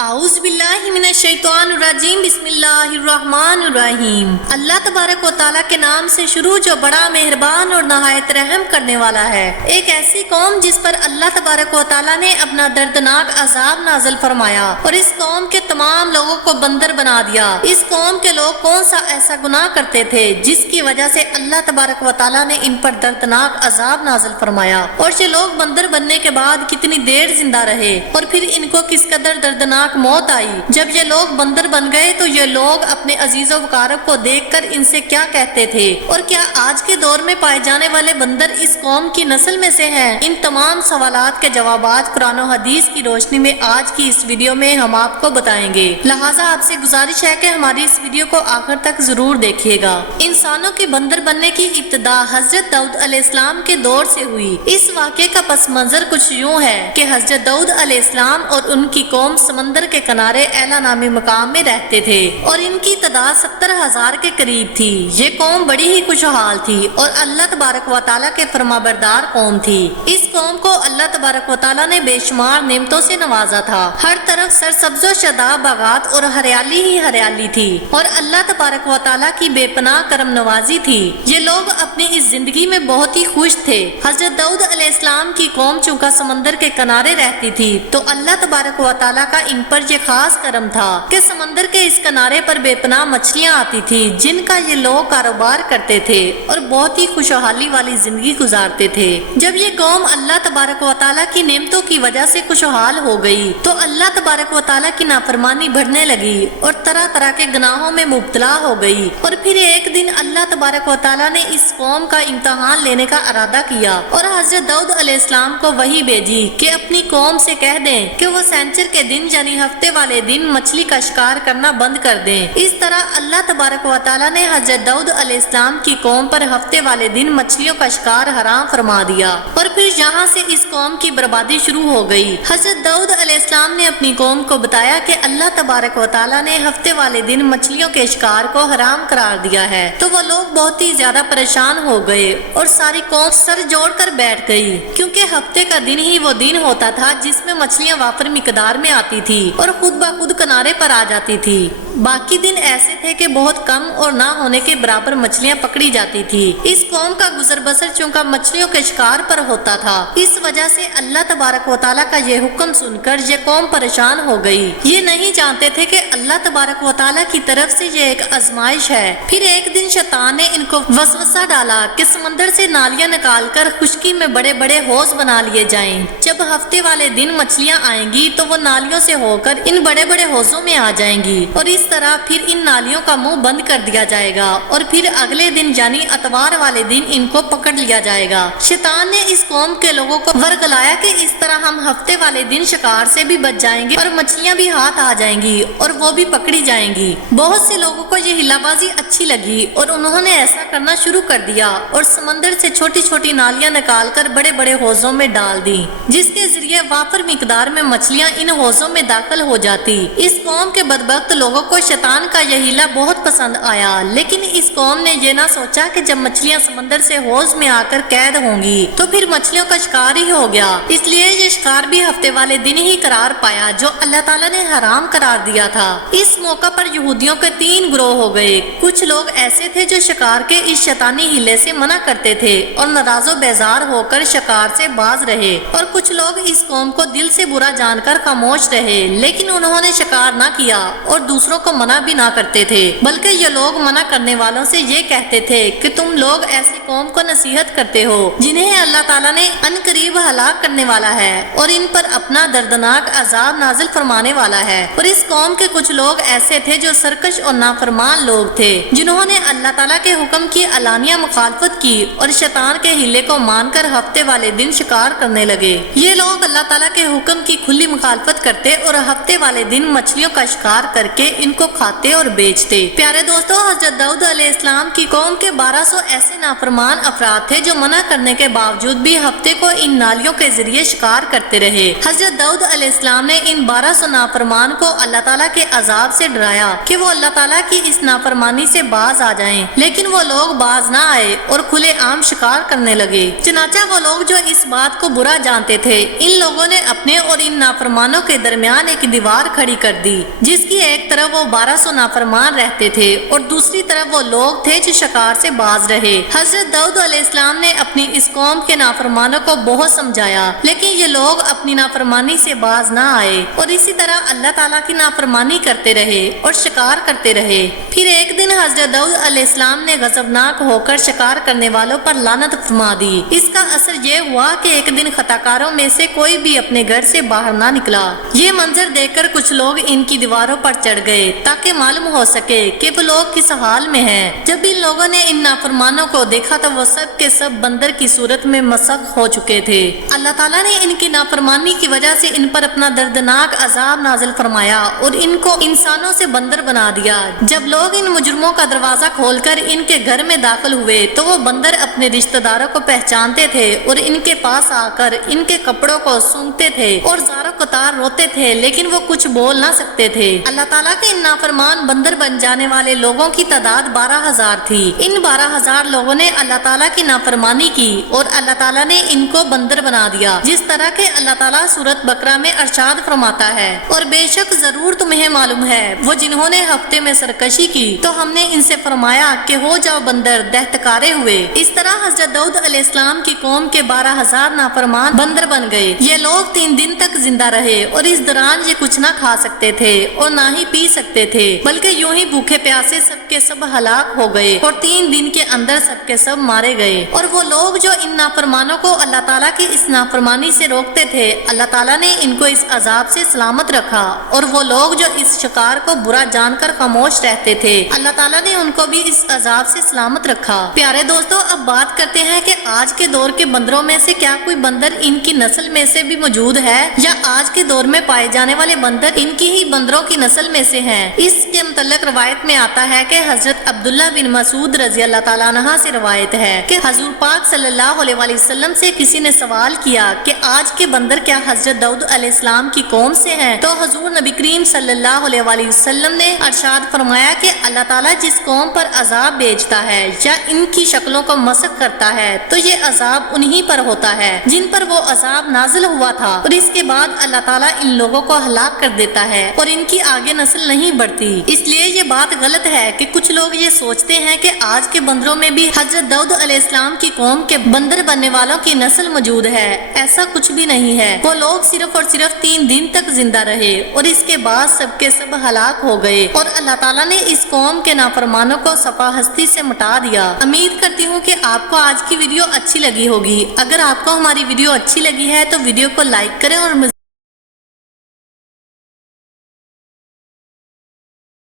اعوذ باللہ من الشیطان الرجیم بسم اللہ الرحمن الرحیم۔ اللہ تبارک و تعالیٰ کے نام سے شروع جو بڑا مہربان اور نہایت رحم کرنے والا ہے۔ ایک ایسی قوم جس پر اللہ تبارک و تعالیٰ نے اپنا دردناک عذاب نازل فرمایا اور اس قوم کے تمام لوگوں کو بندر بنا دیا۔ اس قوم کے لوگ کون سا ایسا گناہ کرتے تھے جس کی وجہ سے اللہ تبارک و تعالیٰ نے ان پر دردناک عذاب نازل فرمایا، اور یہ لوگ بندر بننے کے بعد کتنی دیر زندہ رہے اور پھر ان کو کس قدر دردناک موت آئی۔ جب یہ لوگ بندر بن گئے تو یہ لوگ اپنے عزیز و وقارب کو دیکھ کر ان سے کیا کہتے تھے، اور کیا آج کے دور میں پائے جانے والے بندر اس قوم کی نسل میں سے ہیں؟ ان تمام سوالات کے جوابات قرآن و حدیث کی روشنی میں آج کی اس ویڈیو میں ہم آپ کو بتائیں گے، لہٰذا آپ سے گزارش ہے کہ ہماری اس ویڈیو کو آخر تک ضرور دیکھیے گا۔ انسانوں کے بندر بننے کی ابتدا حضرت داؤد علیہ السلام کے دور سے ہوئی۔ اس واقعے کا پس منظر کچھ یوں ہے کہ حضرت داؤد علیہ السلام اور ان کی قوم سمندر کے کنارے ایلا نامی مقام میں رہتے تھے، اور ان کی تعداد 70,000 کے قریب تھی۔ یہ قوم بڑی ہی خوشحال تھی اور اللہ تبارک و تعالیٰ کے فرمانبردار قوم تھی۔ اس قوم کو اللہ تبارک و تعالیٰ نے بے شمار نعمتوں سے نوازا تھا۔ ہر طرف سرسبز و شاداب باغات اور ہریالی ہی ہریالی تھی، اور اللہ تبارک و تعالیٰ کی بے پناہ کرم نوازی تھی۔ یہ لوگ اپنی اس زندگی میں بہت ہی خوش تھے۔ حضرت داؤد علیہ السلام کی قوم چونکہ سمندر کے کنارے رہتی تھی تو اللہ تبارک و تعالیٰ کا ان پر یہ خاص کرم تھا کہ سمندر کے اس کنارے پر بے پناہ مچھلیاں آتی تھی جن کا یہ لوگ کاروبار کرتے تھے اور بہت ہی خوشحالی والی زندگی گزارتے تھے۔ جب یہ قوم اللہ تبارک و تعالیٰ کی نعمتوں کی وجہ سے خوشحال ہو گئی تو اللہ تبارک و تعالیٰ کی نافرمانی بڑھنے لگی اور طرح طرح کے گناہوں میں مبتلا ہو گئی، اور پھر ایک دن اللہ تبارک و تعالیٰ نے اس قوم کا امتحان لینے کا ارادہ کیا اور حضرت داؤد علیہ السلام کو وحی بھیجی کہ اپنی قوم سے کہہ دیں کہ وہ سینچر کے دن یعنی ہفتے والے دن مچھلی کا شکار کرنا بند کر دیں۔ اس طرح اللہ تبارک و تعالیٰ نے حضرت داؤد علیہ السلام کی قوم پر ہفتے والے دن مچھلیوں کا شکار حرام فرما دیا، اور پھر یہاں سے اس قوم کی بربادی شروع ہو گئی۔ حضرت داؤد علیہ السلام نے اپنی قوم کو بتایا کہ اللہ تبارک و تعالیٰ نے ہفتے والے دن مچھلیوں کے شکار کو حرام قرار دیا ہے، تو وہ لوگ بہت ہی زیادہ پریشان ہو گئے اور ساری قوم سر جوڑ کر بیٹھ گئی، کیونکہ ہفتے کا دن ہی وہ دن ہوتا تھا جس میں مچھلیاں وافر مقدار میں آتی تھی اور خود بخود کنارے پر آ جاتی تھی۔ باقی دن ایسے تھے کہ بہت کم اور نہ ہونے کے برابر مچھلیاں پکڑی جاتی تھی۔ اس قوم کا گزر بسر چونکہ مچھلیوں کے شکار پر ہوتا تھا، اس وجہ سے اللہ تبارک و تعالیٰ کا یہ حکم سن کر یہ قوم پریشان ہو گئی۔ یہ نہیں جانتے تھے کہ اللہ تبارک و تعالیٰ کی طرف سے یہ ایک آزمائش ہے۔ پھر ایک دن شیطان نے ان کو وسوسہ ڈالا کہ سمندر سے نالیاں نکال کر خشکی میں بڑے بڑے حوض بنا لیے جائیں۔ جب ہفتے والے دن مچھلیاں آئیں گی تو وہ نالیوں سے ہو کر ان بڑے بڑے حوضوں میں آ جائیں گی، اور اس طرح پھر ان نالیوں کا منہ بند کر دیا جائے گا، اور پھر اگلے دن یعنی اتوار والے دن ان کو پکڑ لیا جائے گا۔ شیطان نے اس قوم کے لوگوں کو ورگلایا کہ اس طرح ہم ہفتے والے دن شکار سے بھی بچ جائیں گے اور مچھلیاں بھی ہاتھ آ جائیں گی اور وہ بھی پکڑی جائیں گی۔ بہت سے لوگوں کو یہ ہلا بازی اچھی لگی اور انہوں نے ایسا کرنا شروع کر دیا اور سمندر سے چھوٹی چھوٹی نالیاں نکال کر بڑے بڑے حوضوں میں ڈال دی، جس کے ذریعے وافر مقدار میں مچھلیاں ان حوضوں میں داخل ہو جاتی۔ اس قوم کے بدبخت لوگوں کو شیطان کا یہ ہیلا بہت پسند آیا، لیکن اس قوم نے یہ نہ سوچا کہ جب مچھلیاں سمندر سے حوض میں آ کر قید ہوں گی تو پھر مچھلیوں کا شکار ہی ہو گیا، اس لیے یہ شکار بھی ہفتے والے دن ہی قرار پایا جو اللہ تعالیٰ نے حرام قرار دیا تھا۔ اس موقع پر یہودیوں کے 3 گروہ ہو گئے۔ کچھ لوگ ایسے تھے جو شکار کے اس شیطانی ہیلے سے منع کرتے تھے اور ناراض و بیزار ہو کر شکار سے باز رہے، اور کچھ لوگ اس قوم کو دل سے برا جان کر خاموش رہے، لیکن انہوں نے شکار نہ کیا اور دوسروں کو منع بھی نہ کرتے تھے، بلکہ یہ لوگ منع کرنے والوں سے یہ کہتے تھے کہ تم لوگ ایسی قوم کو نصیحت کرتے ہو جنہیں اللہ تعالیٰ نے ان قریب ہلاک کرنے والا ہے اور ان پر اپنا دردناک عذاب نازل فرمانے والا ہے۔ اور اس قوم کے کچھ لوگ ایسے تھے جو سرکش اور نافرمان لوگ تھے جنہوں نے اللہ تعالیٰ کے حکم کی علانیہ مخالفت کی اور شیطان کے ہیلے کو مان کر ہفتے والے دن شکار کرنے لگے۔ یہ لوگ اللہ تعالیٰ کے حکم کی کھلی مخالفت کرتے اور ہفتے والے دن مچھلیوں کا شکار کر کے ان ان کو کھاتے اور بیچتے۔ پیارے دوستو، حضرت داؤد علیہ السلام کی قوم کے 1200 ایسے نافرمان افراد تھے جو منع کرنے کے باوجود بھی ہفتے کو ان نالیوں کے ذریعے شکار کرتے رہے۔ حضرت داؤد علیہ السلام نے ان 1200 نافرمان کو اللہ تعالیٰ کے عذاب سے ڈرایا کہ وہ اللہ تعالیٰ کی اس نافرمانی سے باز آ جائیں، لیکن وہ لوگ باز نہ آئے اور کھلے عام شکار کرنے لگے۔ چنانچہ وہ لوگ جو اس بات کو برا جانتے تھے، ان لوگوں نے اپنے اور ان نافرمانوں کے درمیان ایک دیوار کھڑی کر دی، جس کی ایک طرف وہ 1200 نافرمان رہتے تھے اور دوسری طرف وہ لوگ تھے جو شکار سے باز رہے۔ حضرت داؤد علیہ السلام نے اپنی اس قوم کے نافرمانوں کو بہت سمجھایا، لیکن یہ لوگ اپنی نافرمانی سے باز نہ آئے اور اسی طرح اللہ تعالیٰ کی نافرمانی کرتے رہے اور شکار کرتے رہے۔ پھر ایک دن حضرت داؤد علیہ السلام نے غضبناک ہو کر شکار کرنے والوں پر لعنت فرما دی۔ اس کا اثر یہ ہوا کہ ایک دن خطاکاروں میں سے کوئی بھی اپنے گھر سے باہر نہ نکلا۔ یہ منظر دیکھ کر کچھ لوگ ان کی دیواروں پر چڑھ گئے تاکہ معلوم ہو سکے کہ وہ لوگ کس حال میں ہیں۔ جب ان لوگوں نے ان نافرمانوں کو دیکھا تو وہ سب کے سب بندر کی صورت میں مسخ ہو چکے تھے۔ اللہ تعالیٰ نے ان کی نافرمانی کی وجہ سے ان پر اپنا دردناک عذاب نازل فرمایا اور ان کو انسانوں سے بندر بنا دیا۔ جب لوگ ان مجرموں کا دروازہ کھول کر ان کے گھر میں داخل ہوئے تو وہ بندر اپنے رشتہ داروں کو پہچانتے تھے اور ان کے پاس آ کر ان کے کپڑوں کو سونگتے تھے اور زاروں قطار روتے تھے، لیکن وہ کچھ بول نہ سکتے تھے۔ اللہ تعالیٰ کے ان نافرمان بندر بن جانے والے لوگوں کی تعداد 12,000 تھی۔ ان 12,000 لوگوں نے اللہ تعالیٰ کی نافرمانی کی اور اللہ تعالیٰ نے ان کو بندر بنا دیا، جس طرح کہ اللہ تعالیٰ سورۃ بقرہ میں ارشاد فرماتا ہے، اور بے شک ضرور تمہیں معلوم ہے وہ جنہوں نے ہفتے میں سرکشی کی تو ہم نے ان سے فرمایا کہ ہو جاؤ بندر، دہتکارے ہوئے۔ اس طرح حضرت داؤد علیہ السلام کی قوم کے 12,000 نافرمان بندر بن گئے۔ یہ لوگ 3 دن تک زندہ رہے اور اس دوران یہ کچھ نہ کھا سکتے تھے اور نہ ہی پی سکتے تھے، بلکہ یوں ہی بھوکے پیاسے سب کے سب ہلاک ہو گئے اور 3 دن کے اندر سب کے سب مارے گئے۔ اور وہ لوگ جو ان نافرمانوں کو اللہ تعالیٰ کی اس نافرمانی سے روکتے تھے، اللہ تعالیٰ نے ان کو اس عذاب سے سلامت رکھا، اور وہ لوگ جو اس شکار کو برا جان کر خاموش رہتے تھے، اللہ تعالیٰ نے ان کو بھی اس عذاب سے سلامت رکھا۔ پیارے دوستو، اب بات کرتے ہیں کہ آج کے دور کے بندروں میں سے کیا کوئی بندر ان کی نسل میں سے بھی موجود ہے، یا آج کے دور میں پائے جانے والے بندر ان کی ہی بندروں کی نسل میں سے ہیں۔ اس کے متعلق روایت میں آتا ہے کہ حضرت عبداللہ بن مسعود رضی اللہ تعالیٰ عنہ سے روایت ہے کہ حضور پاک صلی اللہ علیہ وآلہ وسلم سے کسی نے سوال کیا کہ آج کے بندر کیا حضرت داؤد علیہ السلام کی قوم سے ہیں؟ تو حضور نبی کریم صلی اللہ علیہ وآلہ وسلم نے ارشاد فرمایا کہ اللہ تعالیٰ جس قوم پر عذاب بھیجتا ہے یا ان کی شکلوں کو مسخ کرتا ہے تو یہ عذاب انہی پر ہوتا ہے جن پر وہ عذاب نازل ہوا تھا، اور اس کے بعد اللہ تعالیٰ ان لوگوں کو ہلاک کر دیتا ہے اور ان کی آگے نسل نہیں بڑھتی۔ اس لیے یہ بات غلط ہے کہ کچھ لوگ یہ سوچتے ہیں کہ آج کے بندروں میں بھی حضرت داؤد علیہ السلام کی قوم کے بندر بننے والوں کی نسل موجود ہے۔ ایسا کچھ بھی نہیں ہے۔ وہ لوگ صرف اور صرف 3 دن تک زندہ رہے اور اس کے بعد سب کے سب ہلاک ہو گئے، اور اللہ تعالیٰ نے اس قوم کے نافرمانوں کو صفا ہستی سے مٹا دیا۔ امید کرتی ہوں کہ آپ کو آج کی ویڈیو اچھی لگی ہوگی۔ اگر آپ کو ہماری ویڈیو اچھی لگی ہے تو ویڈیو کو لائک کریں اور